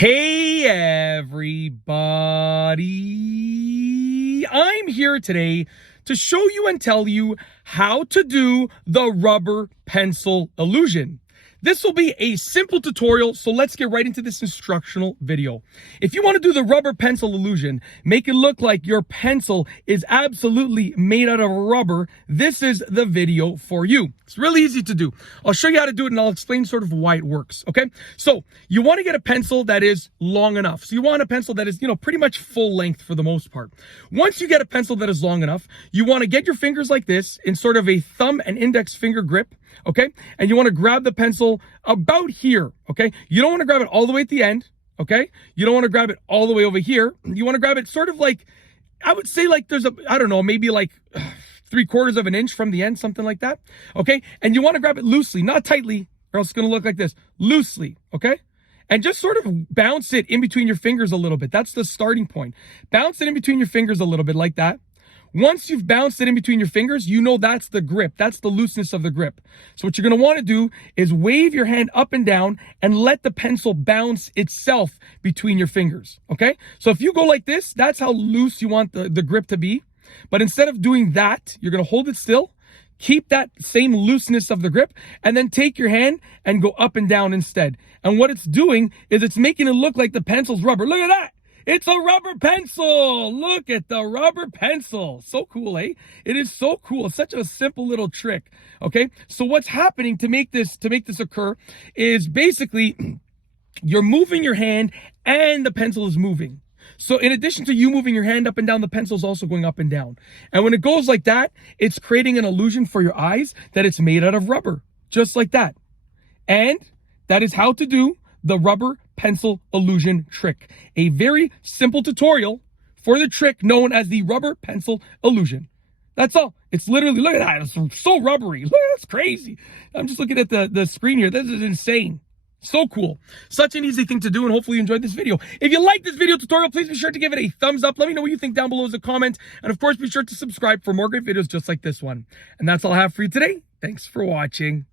Hey everybody, I'm here today to show you and tell you how to do the rubber pencil illusion. This will be a simple tutorial, so let's get right into this instructional video. If you want to do the rubber pencil illusion, make it look like your pencil is absolutely made out of rubber, this is the video for you. It's really easy to do. I'll show you how to do it and I'll explain sort of why it works, okay? So you want to get a pencil that is long enough. So you want a pencil that is, pretty much full length for the most part. Once you get a pencil that is long enough, you want to get your fingers like this in sort of a thumb and index finger grip. Okay, and you want to grab the pencil about here. Okay, you don't want to grab it all the way at the end. Okay, you don't want to grab it all the way over here. You want to grab it sort of like, I would say like there's I don't know, maybe like 3/4 of an inch from the end, something like that. Okay, and you want to grab it loosely, not tightly, or else it's going to look like this. Loosely, okay? And just sort of bounce it in between your fingers a little bit. That's the starting point. Bounce it in between your fingers a little bit like that. Once you've bounced it in between your fingers, you know that's the grip. That's the looseness of the grip. So what you're going to want to do is wave your hand up and down and let the pencil bounce itself between your fingers. Okay? So if you go like this, that's how loose you want the grip to be. But instead of doing that, you're going to hold it still, keep that same looseness of the grip, and then take your hand and go up and down instead. And what it's doing is it's making it look like the pencil's rubber. Look at that. It's a rubber pencil. Look at the rubber pencil. So cool, eh? It is so cool. It's such a simple little trick. Okay. So what's happening to make this occur is basically you're moving your hand and the pencil is moving. So in addition to you moving your hand up and down, the pencil is also going up and down. And when it goes like that, it's creating an illusion for your eyes that it's made out of rubber, just like that. And that is how to do the rubber pencil illusion trick. A very simple tutorial for the trick known as the rubber pencil illusion. That's all. It's literally, look at that. It's so rubbery. Look, that's crazy. I'm just looking at the screen here. This is insane. So cool. Such an easy thing to do, and hopefully you enjoyed this video. If you like this video tutorial, please be sure to give it a thumbs up. Let me know what you think down below as a comment. And of course, be sure to subscribe for more great videos just like this one. And that's all I have for you today. Thanks for watching.